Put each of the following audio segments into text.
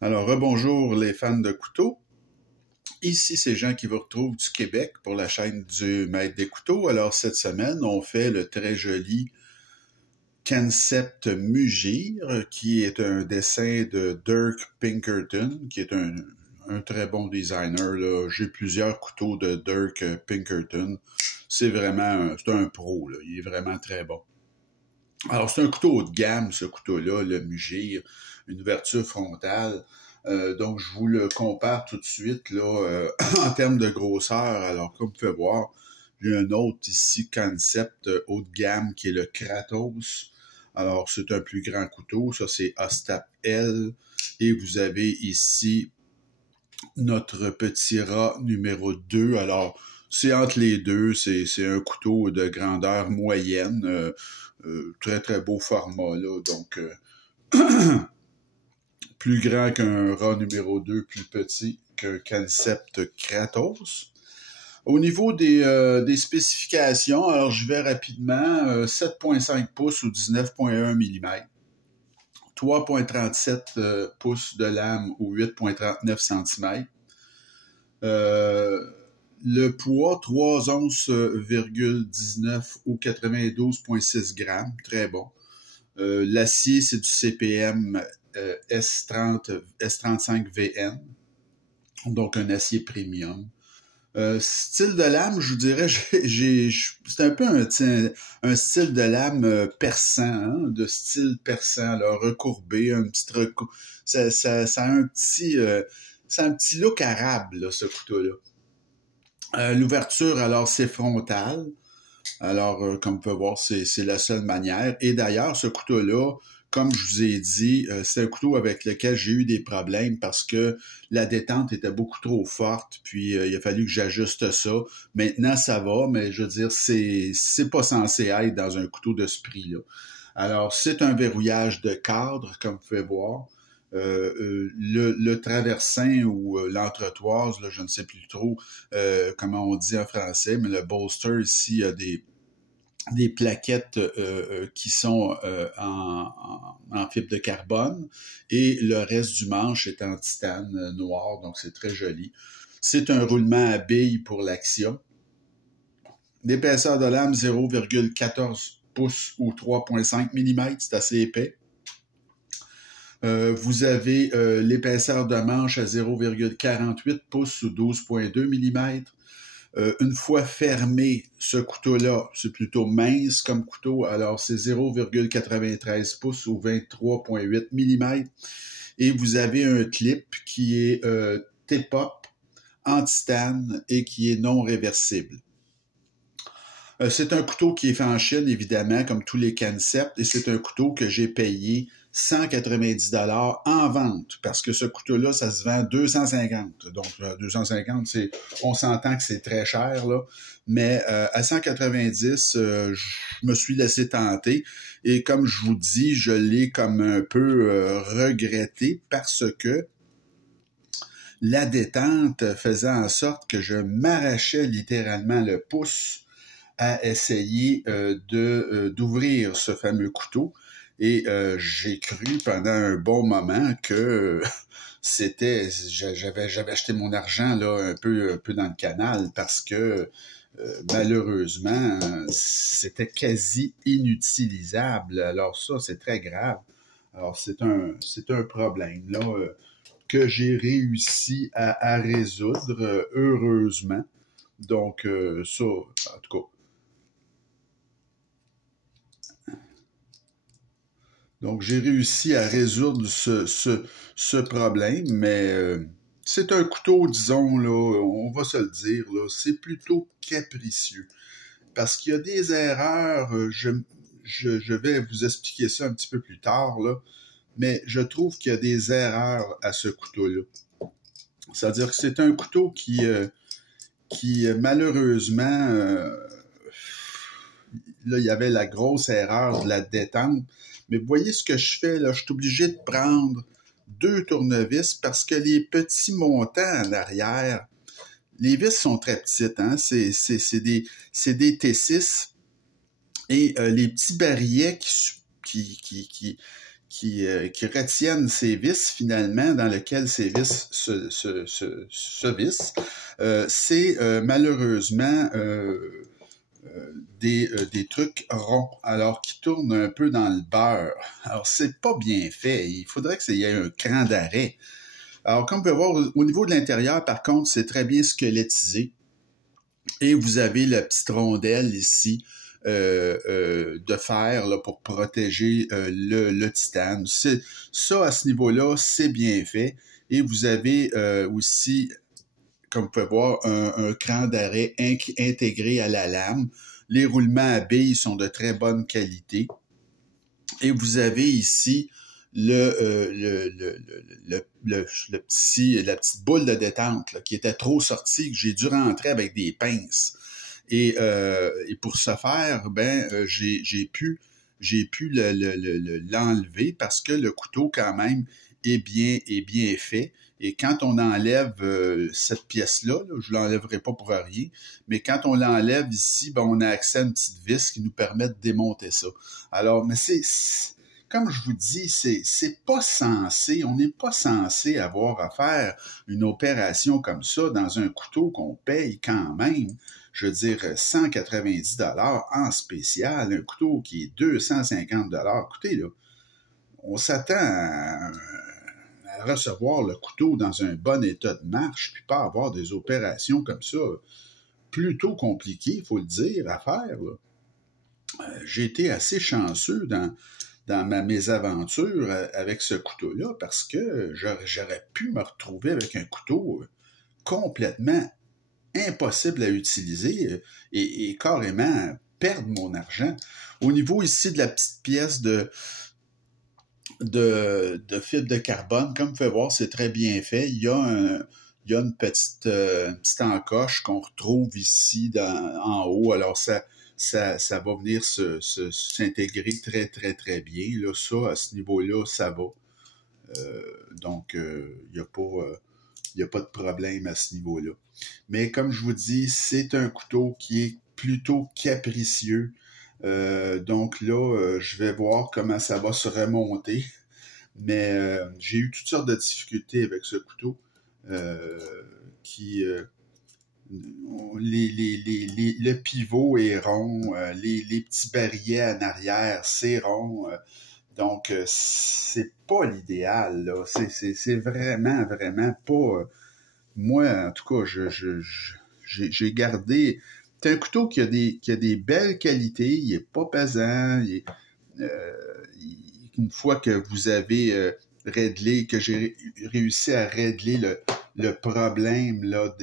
Alors, rebonjour les fans de couteaux. Ici, c'est Jean qui vous retrouve du Québec pour la chaîne du Maître des couteaux. Alors, cette semaine, on fait le très joli Concept Mugir, qui est un dessin de Dirk Pinkerton, qui est un très bon designer, là. J'ai plusieurs couteaux de Dirk Pinkerton. C'est un pro, là. Il est vraiment très bon. Alors, c'est un couteau haut de gamme, ce couteau-là, le Mugir, une ouverture frontale. Donc, je vous le compare tout de suite là, en termes de grosseur. Alors, comme vous pouvez voir, j'ai un autre ici, concept haut de gamme, qui est le Kratos. Alors, c'est un plus grand couteau. Ça, c'est Ostap L. Et vous avez ici notre petit rat numéro 2. Alors, c'est entre les deux. C'est un couteau de grandeur moyenne. Très, très beau format, là. Donc, plus grand qu'un rat numéro 2, plus petit qu'un concept Kratos. Au niveau des spécifications, alors je vais rapidement, 7,5 pouces ou 19,1 mm, 3,37 pouces de lame ou 8,39 cm. Le poids, 3 onces,19 ou 92,6 grammes, très bon. L'acier, c'est du CPM S35VN, donc un acier premium. Style de lame, je vous dirais, c'est un peu un style de lame perçant, hein, de style perçant, là, recourbé, un petit ça a un petit look arabe, là, ce couteau-là. L'ouverture, alors, c'est frontal. Alors, comme vous pouvez voir, c'est la seule manière. Et d'ailleurs, ce couteau-là, comme je vous ai dit, c'est un couteau avec lequel j'ai eu des problèmes parce que la détente était beaucoup trop forte, puis il a fallu que j'ajuste ça. Maintenant, ça va, mais je veux dire, c'est pas censé être dans un couteau de ce prix-là. Alors, c'est un verrouillage de cadre, comme vous pouvez voir. Le traversin ou l'entretoise, là, je ne sais plus trop comment on dit en français, mais le bolster ici a des plaquettes qui sont en fibre de carbone et le reste du manche est en titane noir, donc c'est très joli. C'est un roulement à billes pour l'action. L'épaisseur de lame 0,14 pouces ou 3,5 mm, c'est assez épais. Vous avez l'épaisseur de manche à 0,48 pouces ou 12,2 mm. Une fois fermé, ce couteau-là, c'est plutôt mince comme couteau, alors c'est 0,93 pouces ou 23,8 mm. Et vous avez un clip qui est T-pop en titane et qui est non réversible. C'est un couteau qui est fait en Chine, évidemment, comme tous les concepts, et c'est un couteau que j'ai payé 190 $ en vente, parce que ce couteau-là, ça se vend 250. Donc, 250, on s'entend que c'est très cher, là. Mais à 190, je me suis laissé tenter. Et comme je vous dis, je l'ai comme un peu regretté parce que la détente faisait en sorte que je m'arrachais littéralement le pouce à essayer d'ouvrir ce fameux couteau. Et j'ai cru pendant un bon moment que j'avais acheté mon argent là un peu dans le canal parce que malheureusement c'était quasi inutilisable. Alors ça, c'est très grave. Alors c'est un problème là que j'ai réussi à résoudre heureusement. Donc ça, en tout cas. Donc, j'ai réussi à résoudre ce problème, mais c'est un couteau, disons, là, on va se le dire, là, c'est plutôt capricieux. Parce qu'il y a des erreurs, je vais vous expliquer ça un petit peu plus tard, là, mais je trouve qu'il y a des erreurs à ce couteau-là. C'est-à-dire que c'est un couteau qui malheureusement, là, il y avait la grosse erreur de la détente. Mais vous voyez ce que je fais, là? Je suis obligé de prendre 2 tournevis parce que les petits montants en arrière, les vis sont très petites, hein? C'est des T6 et les petits barillets qui retiennent ces vis finalement, dans lequel ces vis se vissent, c'est malheureusement des trucs ronds, alors qui tournent un peu dans le beurre. Alors c'est pas bien fait, il faudrait qu'il y ait un cran d'arrêt. Alors comme on peut voir, au niveau de l'intérieur, par contre, c'est très bien squelettisé. Et vous avez la petite rondelle ici de fer là, pour protéger le titane. Ça, à ce niveau-là, c'est bien fait. Et vous avez aussi, comme vous pouvez voir, un cran d'arrêt intégré à la lame. Les roulements à billes sont de très bonne qualité. Et vous avez ici la petite boule de détente là, qui était trop sortie, que j'ai dû rentrer avec des pinces. Et pour ce faire, j'ai pu l'enlever parce que le couteau, quand même, est bien fait. Et quand on enlève cette pièce-là, je ne l'enlèverai pas pour rien, mais quand on l'enlève ici, on a accès à une petite vis qui nous permet de démonter ça. Alors, mais comme je vous dis, c'est pas censé, on n'est pas censé avoir à faire une opération comme ça dans un couteau qu'on paye quand même, je veux dire, 190 $ en spécial, un couteau qui est 250 $. Écoutez, là, on s'attend à recevoir le couteau dans un bon état de marche, puis pas avoir des opérations comme ça, plutôt compliquées, il faut le dire, à faire. J'ai été assez chanceux dans ma mésaventure avec ce couteau-là, parce que j'aurais pu me retrouver avec un couteau complètement impossible à utiliser et carrément perdre mon argent. Au niveau ici de la petite pièce de fibre de carbone, comme vous pouvez voir, c'est très bien fait. Il y a une petite encoche qu'on retrouve ici en haut. Alors, ça va venir s'intégrer très, très, très bien. Là, ça, à ce niveau-là, ça va. Donc, il n'y a pas de problème à ce niveau-là. Mais comme je vous dis, c'est un couteau qui est plutôt capricieux. Donc là, je vais voir comment ça va se remonter. Mais j'ai eu toutes sortes de difficultés avec ce couteau le pivot est rond, les petits barillets en arrière, c'est rond. Donc, c'est pas l'idéal, là. C'est vraiment, vraiment pas... moi, en tout cas, j'ai gardé... C'est un couteau qui a des belles qualités, il est pas pesant, une fois que vous avez réglé, que j'ai réussi à régler le problème là,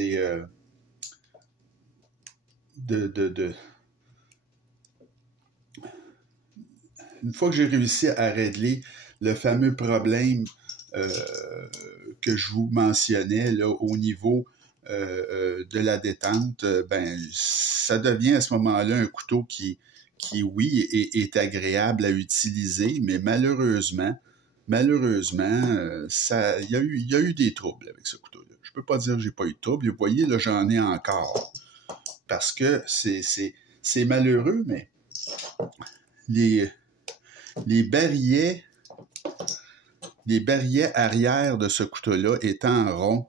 une fois que j'ai réussi à régler le fameux problème que je vous mentionnais là, au niveau de la détente, ça devient à ce moment-là un couteau qui oui, est agréable à utiliser, mais malheureusement, il y a eu des troubles avec ce couteau-là. Je peux pas dire que j'ai pas eu de troubles. Vous voyez, là, j'en ai encore. Parce que c'est malheureux, mais les barillets arrière de ce couteau-là étant ronds,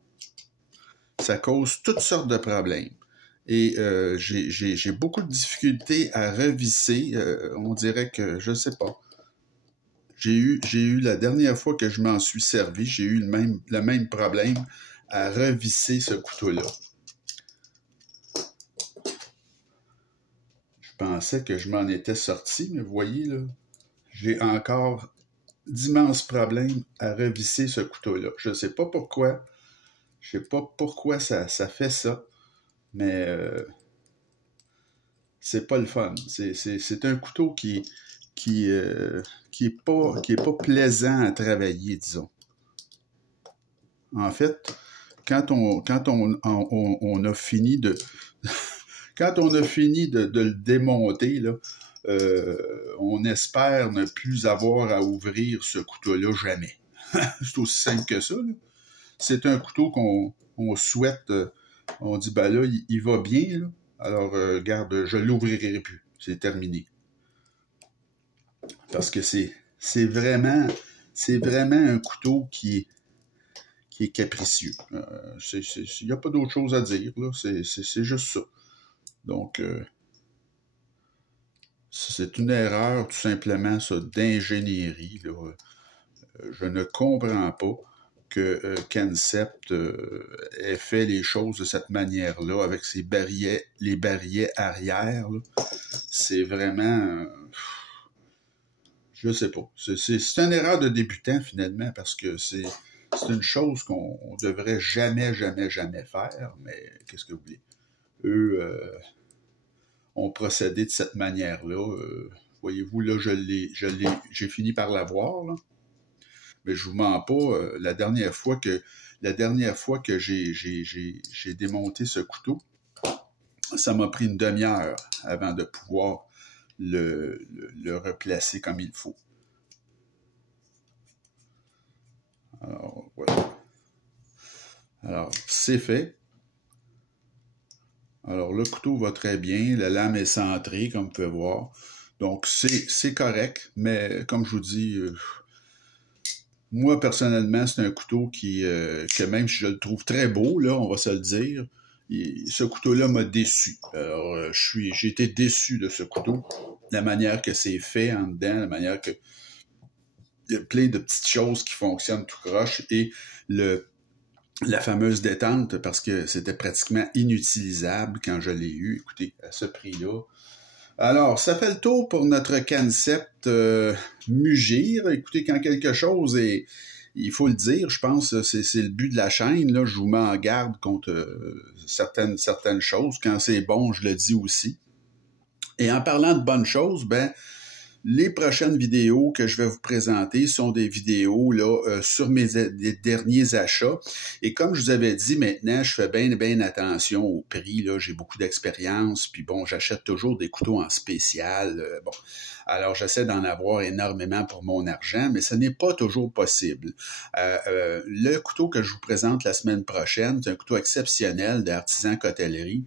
ça cause toutes sortes de problèmes. Et j'ai beaucoup de difficultés à revisser. On dirait que, je sais pas. J'ai eu la dernière fois que je m'en suis servi, j'ai eu le même problème à revisser ce couteau-là. Je pensais que je m'en étais sorti, mais vous voyez, là, j'ai encore d'immenses problèmes à revisser ce couteau-là. Je ne sais pas pourquoi. Je ne sais pas pourquoi ça fait ça, mais c'est pas le fun. C'est un couteau qui est pas plaisant à travailler, disons. En fait, quand on a fini de quand on a fini de le démonter, là, on espère ne plus avoir à ouvrir ce couteau-là jamais. C'est aussi simple que ça, là. C'est un couteau qu'on souhaite, on dit, ben là, il va bien, là. Alors, regarde, je ne l'ouvrirai plus. C'est terminé. Parce que c'est c'est vraiment un couteau qui est capricieux. Il n'y a pas d'autre chose à dire, là. C'est juste ça. Donc, c'est une erreur, tout simplement, ça, d'ingénierie, là. Je ne comprends pas que Kensept ait fait les choses de cette manière-là, avec les barilets arrière. C'est vraiment... je sais pas. C'est une erreur de débutant, finalement, parce que c'est une chose qu'on devrait jamais, jamais, jamais faire, mais qu'est-ce que vous voulez? Eux ont procédé de cette manière-là. Voyez-vous, là, j'ai fini par l'avoir, là. Mais je vous mens pas, la dernière fois que j'ai démonté ce couteau, ça m'a pris une demi-heure avant de pouvoir le replacer comme il faut. Alors, voilà. Alors, c'est fait. Alors, le couteau va très bien, la lame est centrée, comme vous pouvez voir. Donc, c'est correct, mais comme je vous dis... moi, personnellement, c'est un couteau que même si je le trouve très beau, là, on va se le dire, ce couteau-là m'a déçu. Alors, j'ai été déçu de ce couteau. La manière que c'est fait en dedans, la manière que il y a plein de petites choses qui fonctionnent tout croche et la fameuse détente, parce que c'était pratiquement inutilisable quand je l'ai eu. Écoutez, à ce prix-là. Alors, ça fait le tour pour notre Kensept Mugir. Écoutez, quand quelque chose est... il faut le dire, je pense, c'est le but de la chaîne. Là, je vous mets en garde contre certaines choses. Quand c'est bon, je le dis aussi. Et en parlant de bonnes choses, ben, les prochaines vidéos que je vais vous présenter sont des vidéos là sur mes derniers achats. Et comme je vous avais dit, maintenant, je fais bien attention au prix. Là, j'ai beaucoup d'expérience. Puis bon, j'achète toujours des couteaux en spécial. Bon, alors j'essaie d'en avoir énormément pour mon argent, mais ce n'est pas toujours possible. Le couteau que je vous présente la semaine prochaine, c'est un couteau exceptionnel d'Artisan Cotellerie.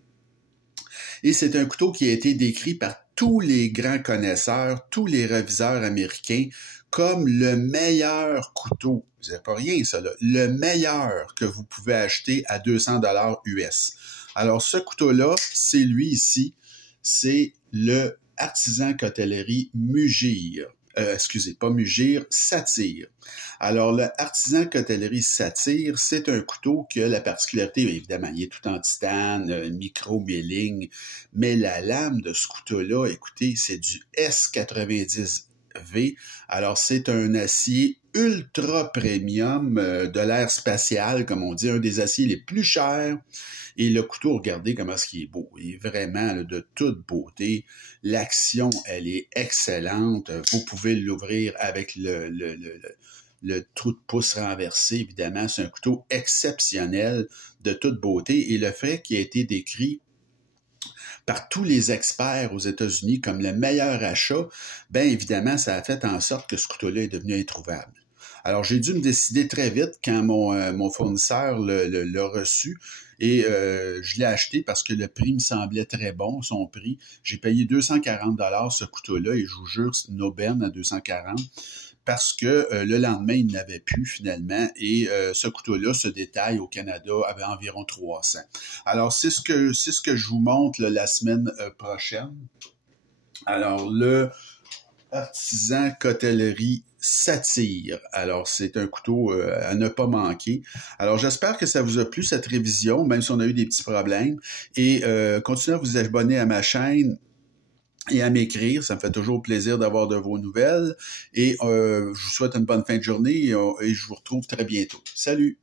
Et c'est un couteau qui a été décrit par tous les grands connaisseurs, tous les reviseurs américains, comme le meilleur couteau. Vous n'avez pas rien, ça, là. Le meilleur que vous pouvez acheter à 200 $ US. Alors, ce couteau-là, c'est lui ici. C'est le Artisan Cotellerie Mugir. Excusez, pas Mugir, Satyr. Alors, le Artisan Cotellerie Satyr, c'est un couteau qui a la particularité, évidemment, il est tout en titane, micro-milling, mais la lame de ce couteau-là, écoutez, c'est du S90V. Alors, c'est un acier ultra premium de l'ère spatiale, comme on dit, un des aciers les plus chers. Et le couteau, regardez comment est-ce qu'il est beau. Il est vraiment là, de toute beauté. L'action, elle est excellente. Vous pouvez l'ouvrir avec le trou de pouce renversé, évidemment. C'est un couteau exceptionnel de toute beauté. Et le fait qu'il a été décrit par tous les experts aux États-Unis comme le meilleur achat, bien évidemment, ça a fait en sorte que ce couteau-là est devenu introuvable. Alors, j'ai dû me décider très vite quand mon fournisseur l'a reçu et je l'ai acheté parce que le prix me semblait très bon, son prix. J'ai payé 240 $ ce couteau-là et je vous jure, c'est une aubaine à 240 parce que le lendemain, il n'avait plus finalement et ce couteau-là se détaille au Canada avec environ 300. Alors, c'est ce que je vous montre là, la semaine prochaine. Alors, le Artisan Cotellerie Satyr. Alors, c'est un couteau à ne pas manquer. Alors, j'espère que ça vous a plu, cette révision, même si on a eu des petits problèmes. Et continuez à vous abonner à ma chaîne et à m'écrire. Ça me fait toujours plaisir d'avoir de vos nouvelles. Et je vous souhaite une bonne fin de journée et je vous retrouve très bientôt. Salut!